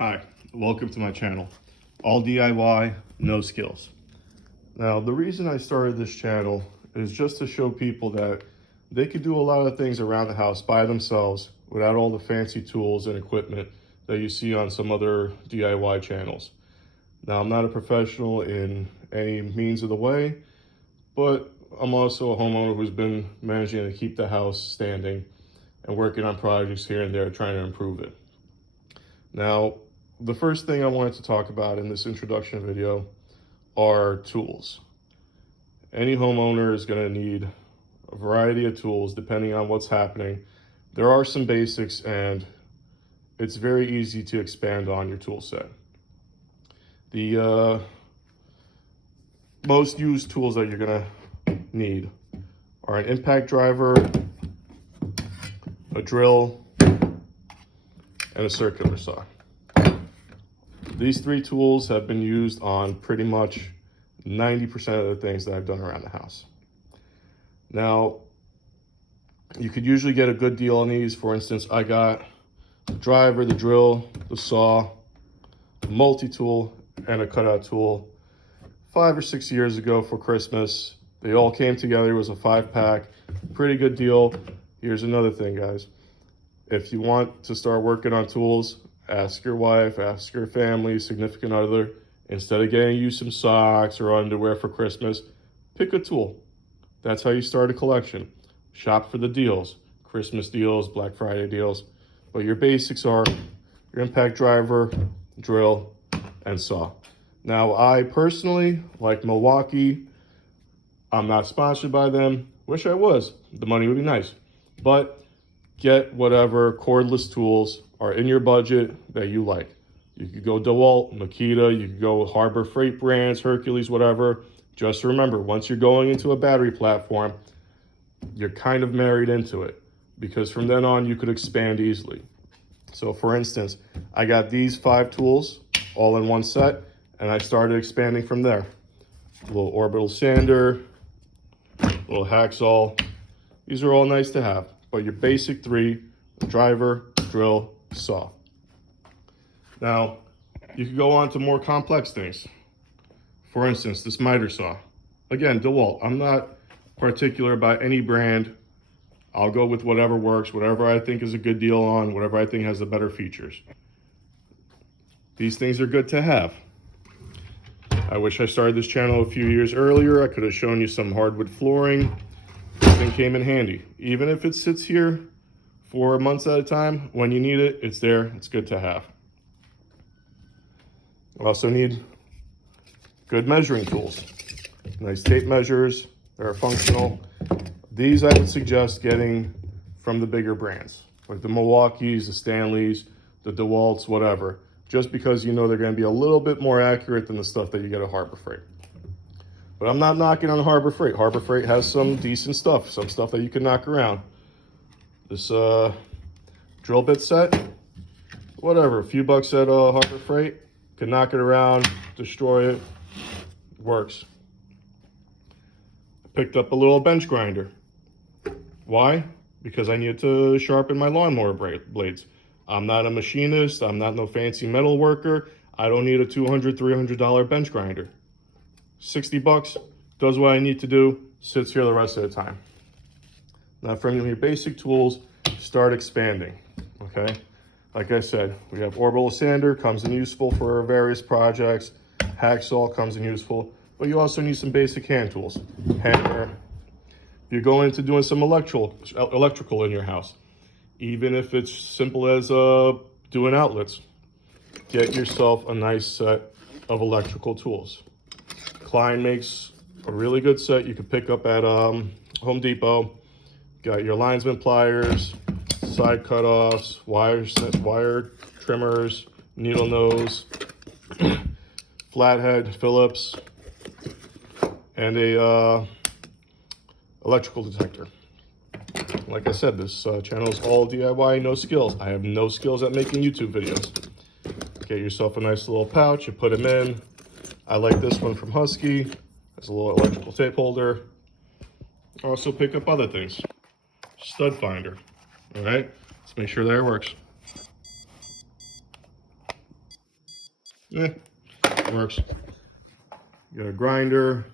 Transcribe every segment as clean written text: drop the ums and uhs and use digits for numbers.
Hi, welcome to my channel. All DIY, no skills. Now, the reason I started this channel is just to show people that they could do a lot of things around the house by themselves without all the fancy tools and equipment that you see on some other DIY channels. Now, I'm not a professional in any means of the way, but I'm also a homeowner who's been managing to keep the house standing and working on projects here and there trying to improve it. Now, the first thing I wanted to talk about in this introduction video are tools. Any homeowner is going to need a variety of tools depending on what's happening. There are some basics, and it's very easy to expand on your tool set. The most used tools that you're going to need are an impact driver, a drill, and a circular saw. These three tools have been used on pretty much 90% of the things that I've done around the house. Now, you could usually get a good deal on these. For instance, I got the driver, the drill, the saw, a multi-tool, and a cutout tool 5 or 6 years ago for Christmas. They all came together. It was a 5-pack. Pretty good deal. Here's another thing, guys. If you want to start working on tools, ask your wife, ask your family, significant other, instead of getting you some socks or underwear for Christmas, pick a tool. That's how you start a collection. Shop for the deals, Christmas deals, Black Friday deals. But your basics are your impact driver, drill, and saw. Now, I personally like Milwaukee. I'm not sponsored by them. Wish I was. The money would be nice. But get whatever cordless tools are in your budget that you like. You could go DeWalt, Makita, you could go Harbor Freight brands, Hercules, whatever. Just remember, once you're going into a battery platform, you're kind of married into it, because from then on you could expand easily. So for instance, I got these 5 tools all in one set, and I started expanding from there. A little orbital sander, a little hacksaw. These are all nice to have, but your basic 3, driver, drill, saw. Now, you could go on to more complex things. For instance, this miter saw. Again, DeWalt. I'm not particular about any brand. I'll go with whatever works, whatever I think is a good deal on, whatever I think has the better features. These things are good to have. I wish I started this channel a few years earlier. I could have shown you some hardwood flooring. This thing came in handy. Even if it sits here for months at a time, when you need it, it's there. It's good to have. Also need good measuring tools. Nice tape measures. They're functional. These I would suggest getting from the bigger brands, like the Milwaukees, the Stanleys, the DeWalts, whatever, just because you know they're going to be a little bit more accurate than the stuff that you get at Harbor Freight. But I'm not knocking on Harbor Freight. Harbor Freight has some decent stuff, some stuff that you can knock around. This drill bit set, whatever, a few bucks at Harbor Freight, can knock it around, destroy it, works. Picked up a little bench grinder. Why? Because I needed to sharpen my lawnmower blades. I'm not a machinist, I'm not no fancy metal worker. I don't need a $200, $300 bench grinder. 60 bucks, does what I need to do, sits here the rest of the time. Now from your basic tools, start expanding, okay? Like I said, we have orbital sander, comes in useful for various projects. Hacksaw comes in useful, but you also need some basic hand tools. Hammer. If you're going into doing some electrical in your house, even if it's simple as doing outlets, get yourself a nice set of electrical tools. Klein makes a really good set you can pick up at Home Depot. Got your linesman pliers, side cutoffs, wire trimmers, needle nose, flathead Phillips, and a electrical detector. Like I said, this channel is all DIY, no skills. I have no skills at making YouTube videos. Get yourself a nice little pouch, you put them in. I like this one from Husky. It's a little electrical tape holder. Also pick up other things. Stud finder, all right? Let's make sure that it works. Works. You got a grinder.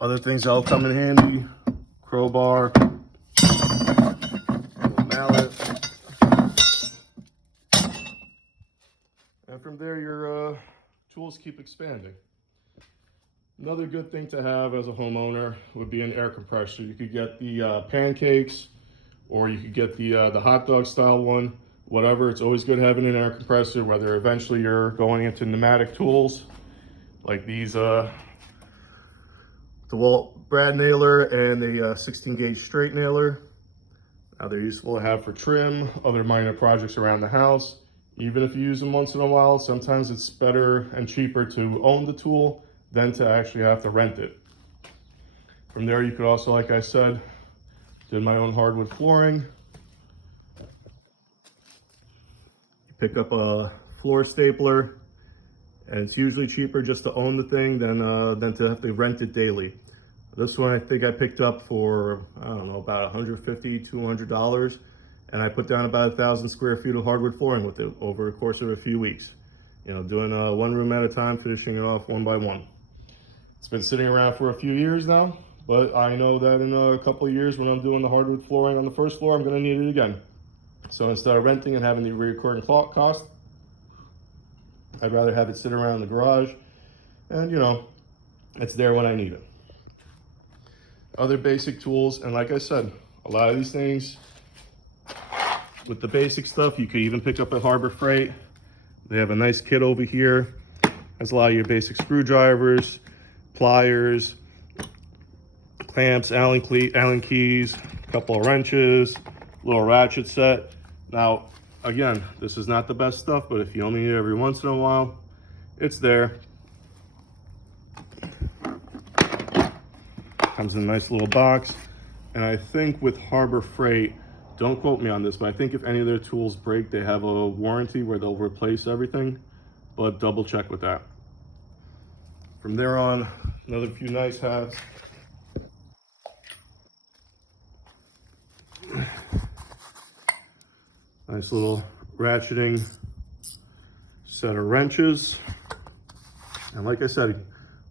Other things that'll come in handy: crowbar, mallet, and from there your tools keep expanding. Another good thing to have as a homeowner would be an air compressor. You could get the pancakes, or you could get the hot dog style one. Whatever, it's always good having an air compressor, whether eventually you're going into pneumatic tools like these DeWalt brad nailer and a 16 gauge straight nailer. Now they're useful to have for trim, other minor projects around the house. Even if you use them once in a while, sometimes it's better and cheaper to own the tool than to actually have to rent it. From there, you could also, like I said, did my own hardwood flooring. You pick up a floor stapler, and it's usually cheaper just to own the thing than to have to rent it daily. This one I think I picked up for, I don't know, about $150, $200, and I put down about 1,000 square feet of hardwood flooring with it over the course of a few weeks. You know, doing one room at a time, finishing it off one by one. It's been sitting around for a few years now, but I know that in a couple of years when I'm doing the hardwood flooring on the first floor, I'm gonna need it again. So instead of renting and having the recurring cost, I'd rather have it sit around in the garage, and you know, it's there when I need it. Other basic tools, and like I said, a lot of these things, with the basic stuff, you could even pick up at Harbor Freight. They have a nice kit over here. Has a lot of your basic screwdrivers, pliers, clamps, Allen keys, a couple of wrenches, little ratchet set. Now, again, this is not the best stuff, but if you only need it every once in a while, it's there. Comes in a nice little box. And I think with Harbor Freight, don't quote me on this, but I think if any of their tools break, they have a warranty where they'll replace everything, but double check with that. From there on, another few nice hats. Nice little ratcheting set of wrenches. And like I said,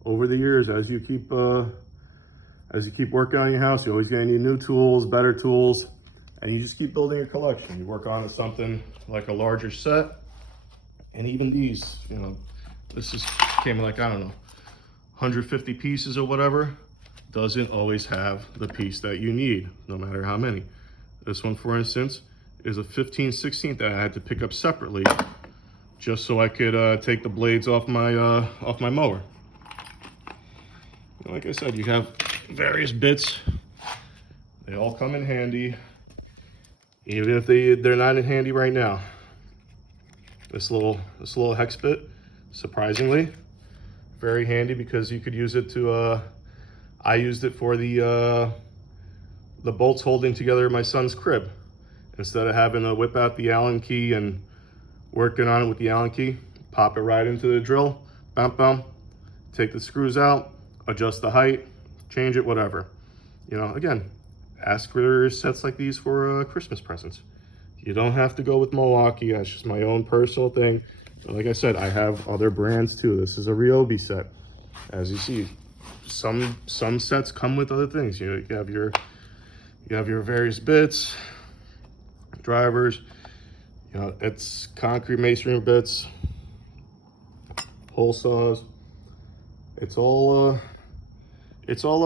over the years, as you keep working on your house, you're always gonna need new tools, better tools, and you just keep building your collection. You work on something like a larger set, and even these, you know, this is came like, I don't know, 150 pieces or whatever, doesn't always have the piece that you need, no matter how many. This one, for instance, is a 15/16 that I had to pick up separately just so I could take the blades off my mower. And like I said, you have various bits. They all come in handy, even if they're not in handy right now. This little hex bit, surprisingly, very handy because you could use it to. I used it for the bolts holding together my son's crib. Instead of having to whip out the Allen key and working on it with the Allen key, pop it right into the drill, bam, bam, take the screws out, adjust the height, change it, whatever. You know, again, ask for sets like these for Christmas presents. You don't have to go with Milwaukee. That's just my own personal thing. But like I said, I have other brands too. This is a Ryobi set. As you see, some sets come with other things. You have your various bits, drivers, you know, it's concrete masonry bits, hole saws. It's all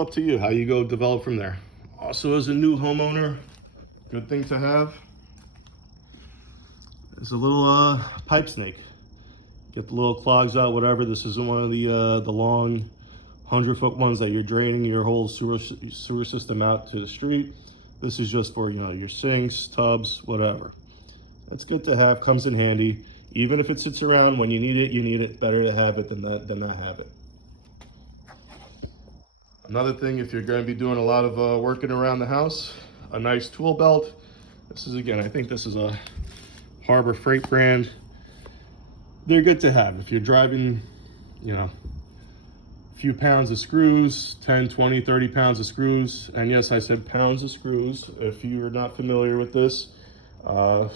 up to you how you go develop from there. Also, as a new homeowner, good thing to have is a little pipe snake. Get the little clogs out, whatever. This isn't one of the long 100-foot ones that you're draining your whole sewer system out to the street. This is just for, you know, your sinks, tubs, whatever. That's good to have, comes in handy. Even if it sits around, when you need it, you need it. Better to have it than not have it. Another thing, if you're going to be doing a lot of working around the house, a nice tool belt. This is, again, I think this is a Harbor Freight brand. They're good to have if you're driving, you know, few pounds of screws, 10, 20, 30 pounds of screws. And yes, I said pounds of screws. If you're not familiar with this,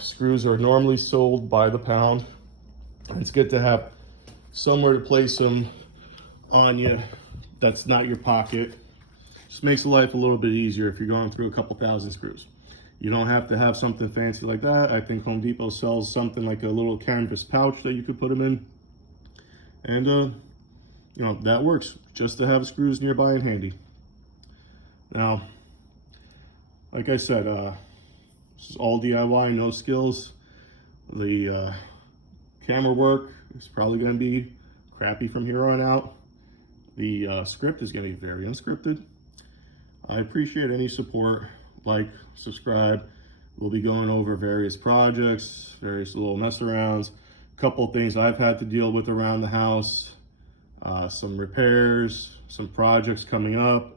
screws are normally sold by the pound. It's good to have somewhere to place them on you that's not your pocket. Just makes life a little bit easier if you're going through a couple thousand screws. You don't have to have something fancy like that. I think Home Depot sells something like a little canvas pouch that you could put them in. And, you know, that works just to have screws nearby and handy. Now, like I said, this is all DIY, no skills. The camera work is probably going to be crappy from here on out. The script is going to be very unscripted. I appreciate any support, like, subscribe. We'll be going over various projects, various little mess arounds, a couple things I've had to deal with around the house, some repairs, some projects coming up.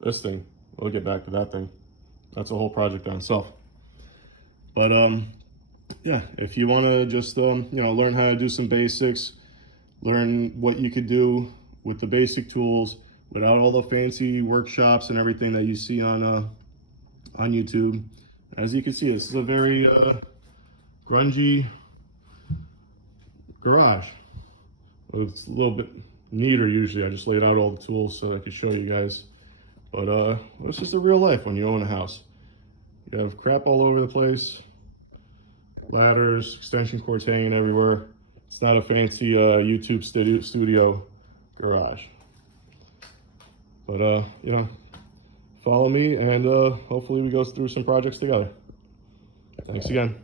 This thing, we'll get back to that thing. That's a whole project on itself. But yeah, if you want to just you know, learn how to do some basics, learn what you could do with the basic tools without all the fancy workshops and everything that you see on YouTube. As you can see, this is a very grungy garage. It's a little bit neater usually. I just laid out all the tools so I could show you guys. But it's just a real life when you own a house. You have crap all over the place, ladders, extension cords hanging everywhere. It's not a fancy YouTube studio garage. But you know, follow me and hopefully we go through some projects together. Thanks again.